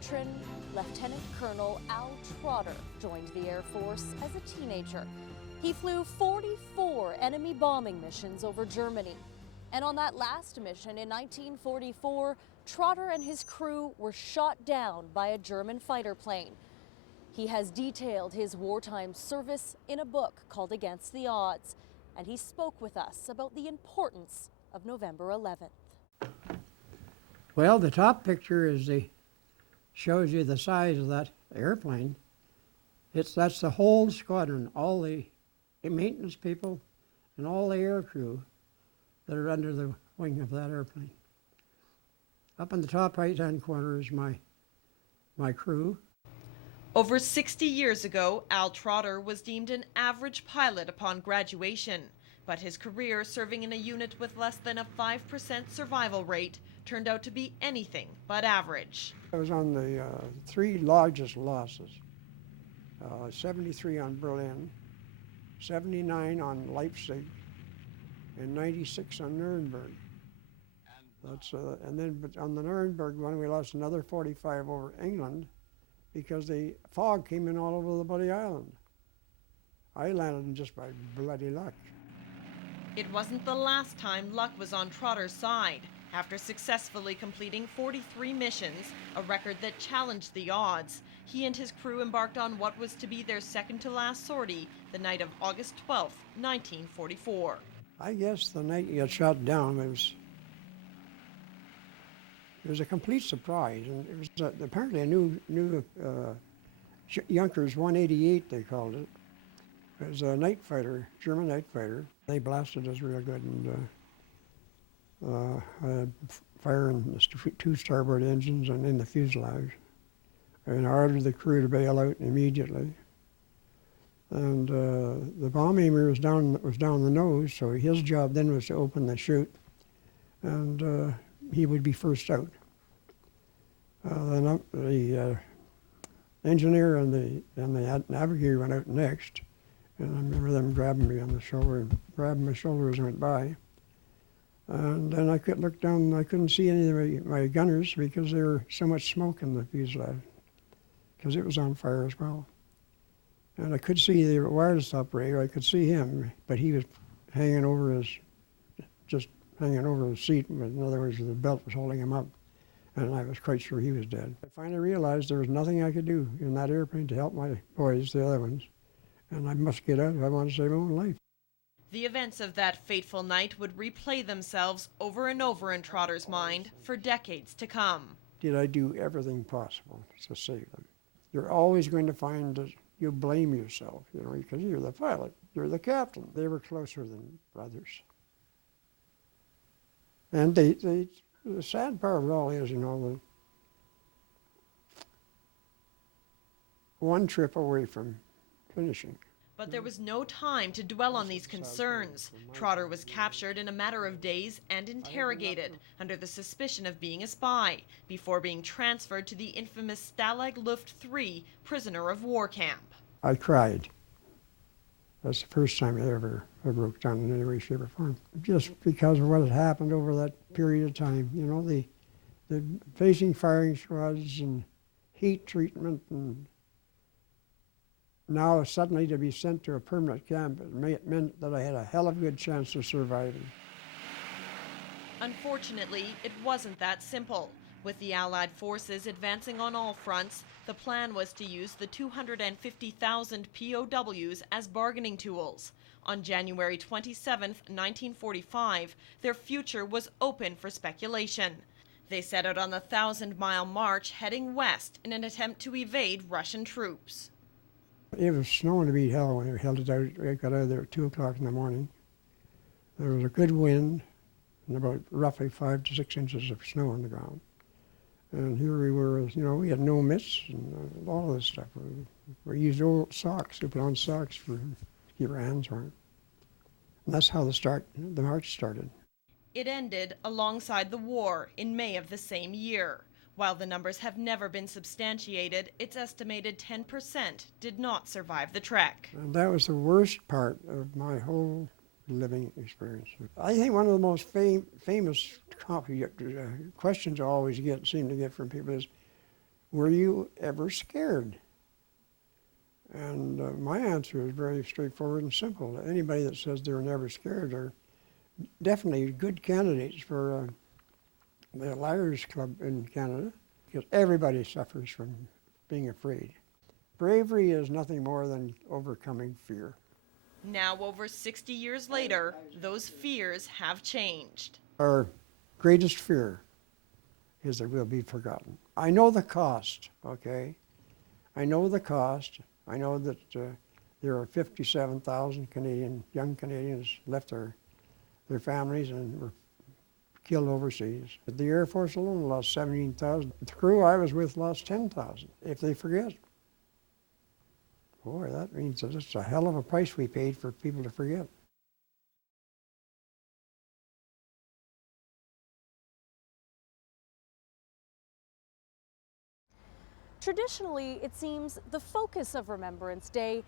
veteran Lieutenant Colonel Al Trotter joined the Air Force as a teenager. He flew 44 enemy bombing missions over Germany. And on that last mission in 1944, Trotter and his crew were shot down by a German fighter plane. He has detailed his wartime service in a book called Against the Odds, and he spoke with us about the importance of November 11th. Well, the top picture shows you the size of that airplane. That's the whole squadron, all the maintenance people and all the air crew that are under the wing of that airplane. Up in the top right-hand corner is my crew. Over 60 years ago, Al Trotter was deemed an average pilot upon graduation, but his career serving in a unit with less than a 5% survival rate turned out to be anything but average. I was on the three largest losses, 73 on Berlin, 79 on Leipzig, and 96 on Nuremberg. And then on the Nuremberg one, we lost another 45 over England because the fog came in all over the bloody island. I landed just by bloody luck. It wasn't the last time luck was on Trotter's side. After successfully completing 43 missions, a record that challenged the odds, he and his crew embarked on what was to be their second-to-last sortie the night of August 12, 1944. I guess the night you got shot down, it was a complete surprise, and it was apparently a new Junkers 188, they called it. It was a night fighter, German night fighter. They blasted us real good, and I had fire in the two starboard engines and in the fuselage. And I ordered the crew to bail out immediately. And the bomb aimer was down the nose, so his job then was to open the chute, and he would be first out. The engineer and the navigator went out next, and I remember them grabbing me on the shoulder and grabbing my shoulder as I went by. And then I could look down, I couldn't see any of my gunners because there was so much smoke in the fuselage, because it was on fire as well. And I could see the wireless operator, I could see him, but he was hanging over just hanging over the seat. In other words, the belt was holding him up, and I was quite sure he was dead. I finally realized there was nothing I could do in that airplane to help my boys, the other ones, and I must get out if I want to save my own life. The events of that fateful night would replay themselves over and over in Trotter's mind for decades to come. Did I do everything possible to save them? You're always going to find that you blame yourself, because you're the pilot, you're the captain. They were closer than brothers. And the sad part of it all is, one trip away from finishing. But there was no time to dwell on these concerns. Trotter was captured in a matter of days and interrogated under the suspicion of being a spy before being transferred to the infamous Stalag Luft III prisoner of war camp. I cried. That's the first time I ever broke down in any way, shape, or form. Just because of what had happened over that period of time. The facing firing squads and heat treatment, and now suddenly to be sent to a permanent camp, it meant that I had a hell of a good chance of surviving. Unfortunately, it wasn't that simple. With the Allied forces advancing on all fronts, the plan was to use the 250,000 POWs as bargaining tools. On January 27, 1945, their future was open for speculation. They set out on the 1,000-mile march heading west in an attempt to evade Russian troops. It was snowing to beat hell when we held it out. I got out of there at 2 o'clock in the morning. There was a good wind and about roughly 5 to 6 inches of snow on the ground. And here we were, we had no mitts and all this stuff. We used old socks. We put on socks to keep our hands warm. And that's how the march started. It ended alongside the war in May of the same year. While the numbers have never been substantiated, it's estimated 10% did not survive the trek. And that was the worst part of my whole living experience. I think one of the most famous questions I always seem to get from people is, were you ever scared? And my answer is very straightforward and simple. Anybody that says they're never scared are definitely good candidates for the Liars Club in Canada, because everybody suffers from being afraid. Bravery is nothing more than overcoming fear. Now, over 60 years later, those fears have changed. Our greatest fear is that we'll be forgotten. I know the cost, okay? I know the cost. I know that there are 57,000 young Canadians left their families and were killed overseas. The Air Force alone lost 17,000. The crew I was with lost 10,000. If they forget, boy, that means that it's a hell of a price we paid for people to forget. Traditionally, it seems the focus of Remembrance Day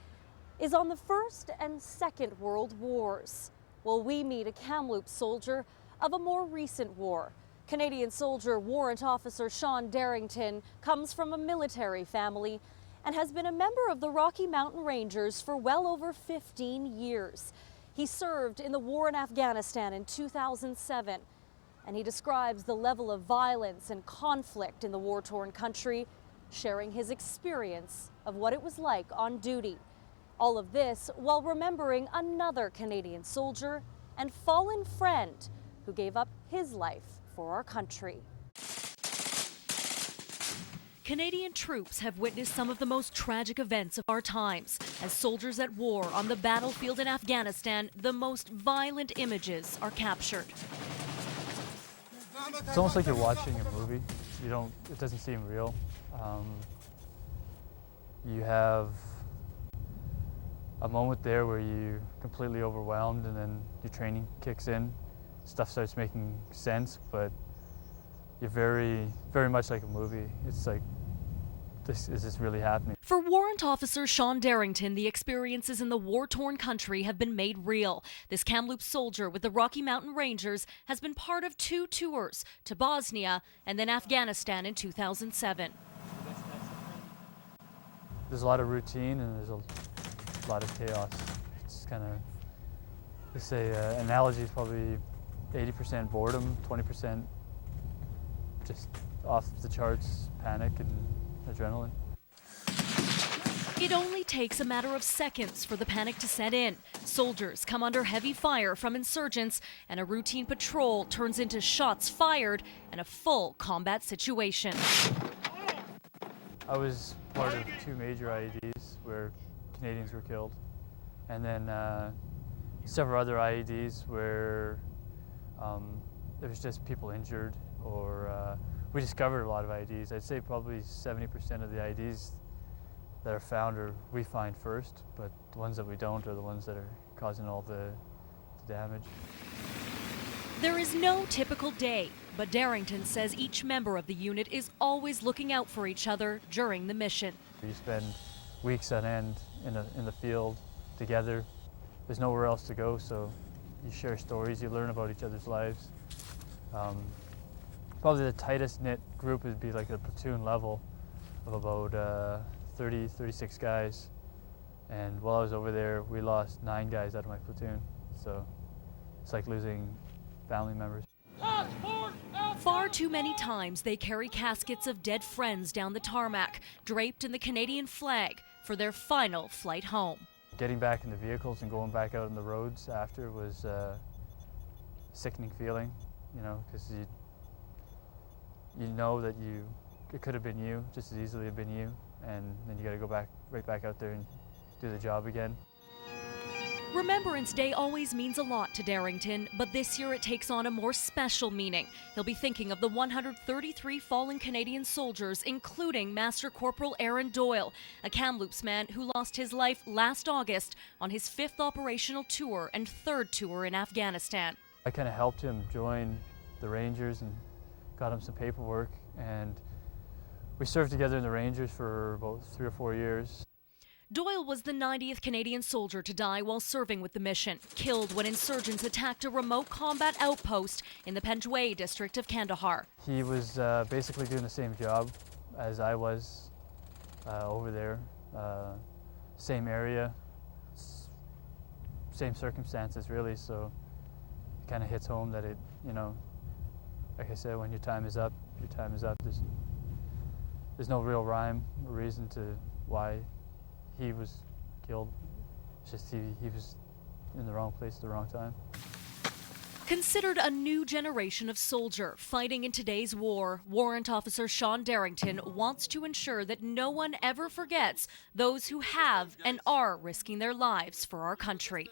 is on the First and Second World Wars. Well, we meet a Kamloops soldier of a more recent war. Canadian soldier Warrant Officer Sean Darrington comes from a military family and has been a member of the Rocky Mountain Rangers for well over 15 years. He served in the war in Afghanistan in 2007, and he describes the level of violence and conflict in the war-torn country, sharing his experience of what it was like on duty. All of this while remembering another Canadian soldier and fallen friend who gave up his life for our country. Canadian troops have witnessed some of the most tragic events of our times. As soldiers at war on the battlefield in Afghanistan, the most violent images are captured. It's almost like you're watching a movie. It doesn't seem real. You have a moment there where you're completely overwhelmed, and then your training kicks in. Stuff starts making sense, but you're very, very much like a movie. It's like, is this really happening? For Warrant Officer Sean Darrington, the experiences in the war-torn country have been made real. This Kamloops soldier with the Rocky Mountain Rangers has been part of 2 tours to Bosnia and then Afghanistan in 2007. There's a lot of routine and there's a lot of chaos. It's kind of, they say analogy is probably 80% boredom, 20% just off the charts panic and adrenaline. It only takes a matter of seconds for the panic to set in. Soldiers come under heavy fire from insurgents, and a routine patrol turns into shots fired and a full combat situation. I was part of 2 major IEDs where Canadians were killed, and then several other IEDs where there was just people injured, or we discovered a lot of IEDs. I'd say probably 70% of the IEDs that are found we find first, but the ones that we don't are the ones that are causing all the damage. There is no typical day, but Darrington says each member of the unit is always looking out for each other during the mission. You spend weeks on end in the field together. There's nowhere else to go, so you share stories, you learn about each other's lives. Probably the tightest knit group would be like a platoon level of about 30, 36 guys. And while I was over there, we lost 9 guys out of my platoon. So it's like losing family members. Far too many times they carry caskets of dead friends down the tarmac, draped in the Canadian flag for their final flight home. Getting back in the vehicles and going back out on the roads after was a sickening feeling, because you know that it could have been you, just as easily have been you, and then you got to go right back out there and do the job again. Remembrance Day always means a lot to Darrington, but this year it takes on a more special meaning. He'll be thinking of the 133 fallen Canadian soldiers, including Master Corporal Aaron Doyle, a Kamloops man who lost his life last August on his 5th operational tour and 3rd tour in Afghanistan. I kind of helped him join the Rangers and got him some paperwork, and we served together in the Rangers for about 3 or 4 years. Doyle was the 90th Canadian soldier to die while serving with the mission, killed when insurgents attacked a remote combat outpost in the Penjway district of Kandahar. He was basically doing the same job as I was over there, same area, same circumstances really, so it kind of hits home that it, you know, like I said, when your time is up, your time is up. There's no real rhyme or reason to why he was killed. It's just he was in the wrong place at the wrong time. Considered a new generation of soldier fighting in today's war, Warrant Officer Sean Darrington wants to ensure that no one ever forgets those who have and are risking their lives for our country.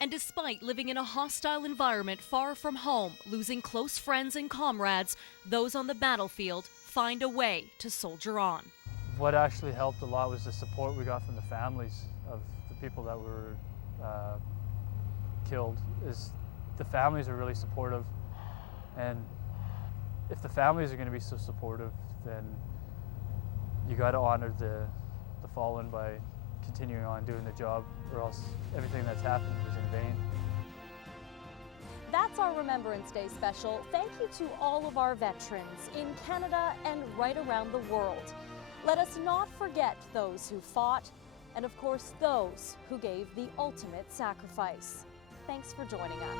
And despite living in a hostile environment far from home, losing close friends and comrades, those on the battlefield find a way to soldier on. What actually helped a lot was the support we got from the families of the people that were killed. The families are really supportive, and if the families are going to be so supportive, then you got to honor the fallen by continuing on doing the job, or else everything that's happened was in vain. That's our Remembrance Day special. Thank you to all of our veterans in Canada and right around the world. Let us not forget those who fought, and of course those who gave the ultimate sacrifice. Thanks for joining us.